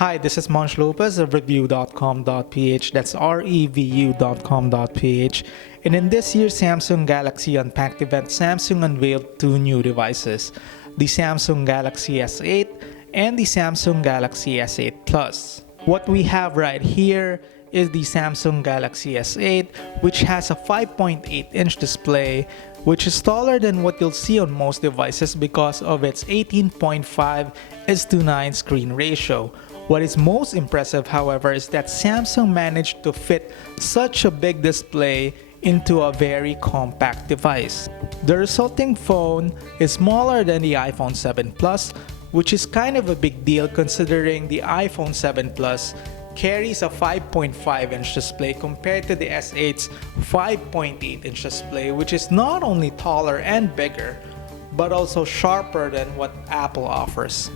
Hi, this is Monch Lopez of review.com.ph. That's revu.com.ph. And in this year's Samsung Galaxy Unpacked event, Samsung unveiled two new devices, the Samsung Galaxy S8 and the Samsung Galaxy S8 Plus. What we have right here is the Samsung Galaxy S8, which has a 5.8-inch display, which is taller than what you'll see on most devices because of its 18.5:9 screen ratio. What is most impressive, however, is that Samsung managed to fit such a big display into a very compact device. The resulting phone is smaller than the iPhone 7 Plus, which is kind of a big deal considering the iPhone 7 Plus carries a 5.5-inch display compared to the S8's 5.8-inch display, which is not only taller and bigger, but also sharper than what Apple offers.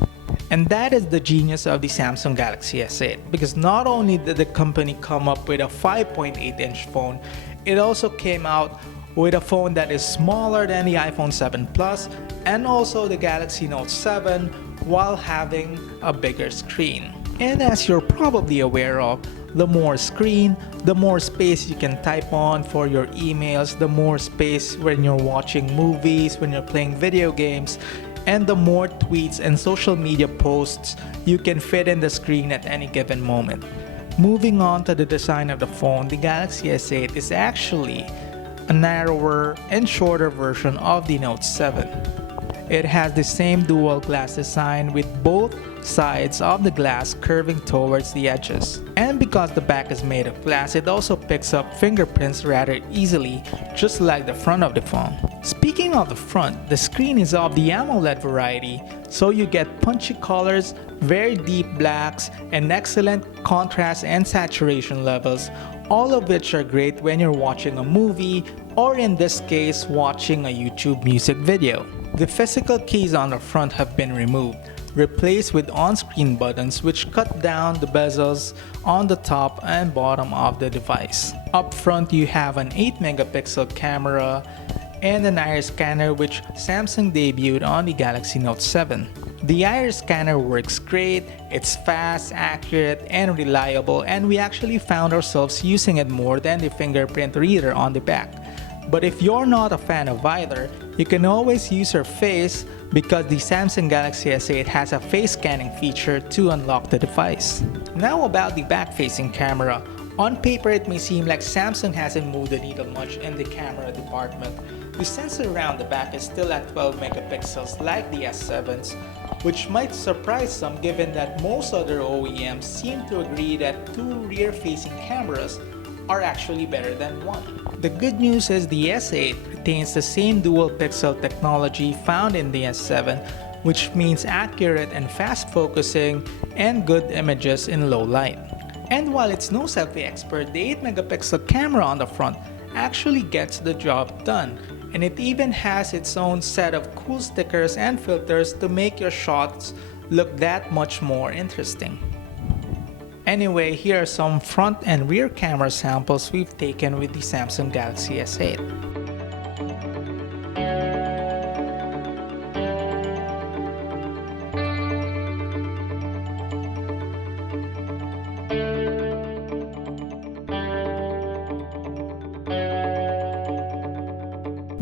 And that is the genius of the Samsung Galaxy S8, because not only did the company come up with a 5.8-inch phone, it also came out with a phone that is smaller than the iPhone 7 Plus and also the Galaxy Note 7 while having a bigger screen. And as you're probably aware of, the more screen, the more space you can type on for your emails, the more space when you're watching movies, when you're playing video games, and the more tweets and social media posts you can fit in the screen at any given moment. Moving on to the design of the phone, the Galaxy S8 is actually a narrower and shorter version of the Note 7. It has the same dual glass design with both sides of the glass curving towards the edges. And because the back is made of glass, it also picks up fingerprints rather easily, just like the front of the phone. Speaking of the front, the screen is of the AMOLED variety, so you get punchy colors, very deep blacks, and excellent contrast and saturation levels, all of which are great when you're watching a movie or in this case watching a YouTube music video. The physical keys on the front have been removed, replaced with on-screen buttons which cut down the bezels on the top and bottom of the device. Up front you have an 8-megapixel camera and an iris scanner which Samsung debuted on the Galaxy Note 7. The iris scanner works great, it's fast, accurate, and reliable, and we actually found ourselves using it more than the fingerprint reader on the back. But if you're not a fan of either, you can always use your face because the Samsung Galaxy S8 has a face scanning feature to unlock the device. Now about the back-facing camera. On paper, it may seem like Samsung hasn't moved the needle much in the camera department. The sensor around the back is still at 12 megapixels like the S7's, which might surprise some given that most other OEMs seem to agree that two rear-facing cameras are actually better than one. The good news is the S8 retains the same dual pixel technology found in the S7, which means accurate and fast focusing and good images in low light. And while it's no selfie expert, the 8-megapixel camera on the front actually gets the job done, and it even has its own set of cool stickers and filters to make your shots look that much more interesting. Anyway, here are some front and rear camera samples we've taken with the Samsung Galaxy S8.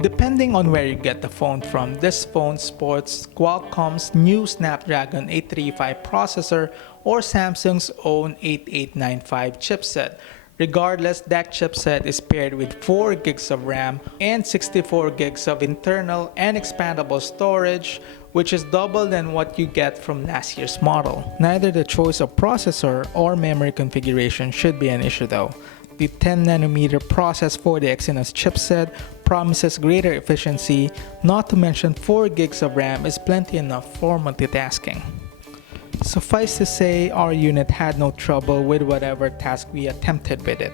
Depending on where you get the phone from, this phone sports Qualcomm's new Snapdragon 835 processor or Samsung's own 8895 chipset. Regardless, that chipset is paired with 4 gigs of RAM and 64 gigs of internal and expandable storage, which is double than what you get from last year's model. Neither the choice of processor or memory configuration should be an issue though. The 10nm process for the Exynos chipset promises greater efficiency, not to mention 4 gigs of RAM is plenty enough for multitasking. Suffice to say, our unit had no trouble with whatever task we attempted with it.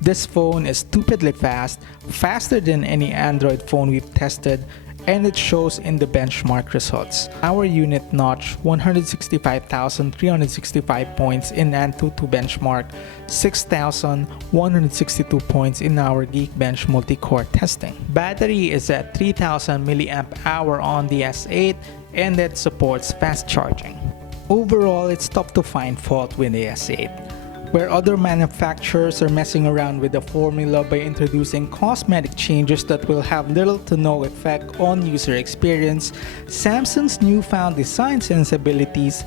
This phone is stupidly fast, faster than any Android phone we've tested, and it shows in the benchmark results. Our unit notched 165,365 points in Antutu benchmark, 6,162 points in our Geekbench multi-core testing. Battery is at 3,000 mAh on the S8 and it supports fast charging. Overall, it's tough to find fault with the S8. Where other manufacturers are messing around with the formula by introducing cosmetic changes that will have little to no effect on user experience, Samsung's newfound design sensibilities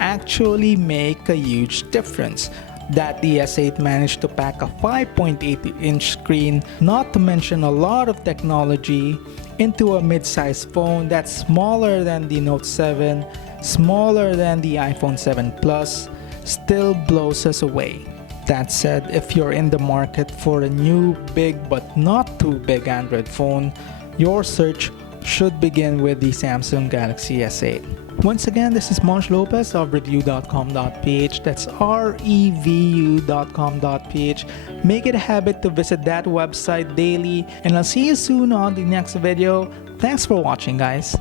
actually make a huge difference. That the S8 managed to pack a 5.8-inch screen, not to mention a lot of technology, into a mid-sized phone that's smaller than the Note 7, smaller than the iPhone 7 Plus, still blows us away. That said, if you're in the market for a new, big but not too big Android phone, your search should begin with the Samsung Galaxy S8. Once again, this is Monch Lopez of review.com.ph. That's revu.com.ph. Make it a habit to visit that website daily, and I'll see you soon on the next video. Thanks for watching, guys.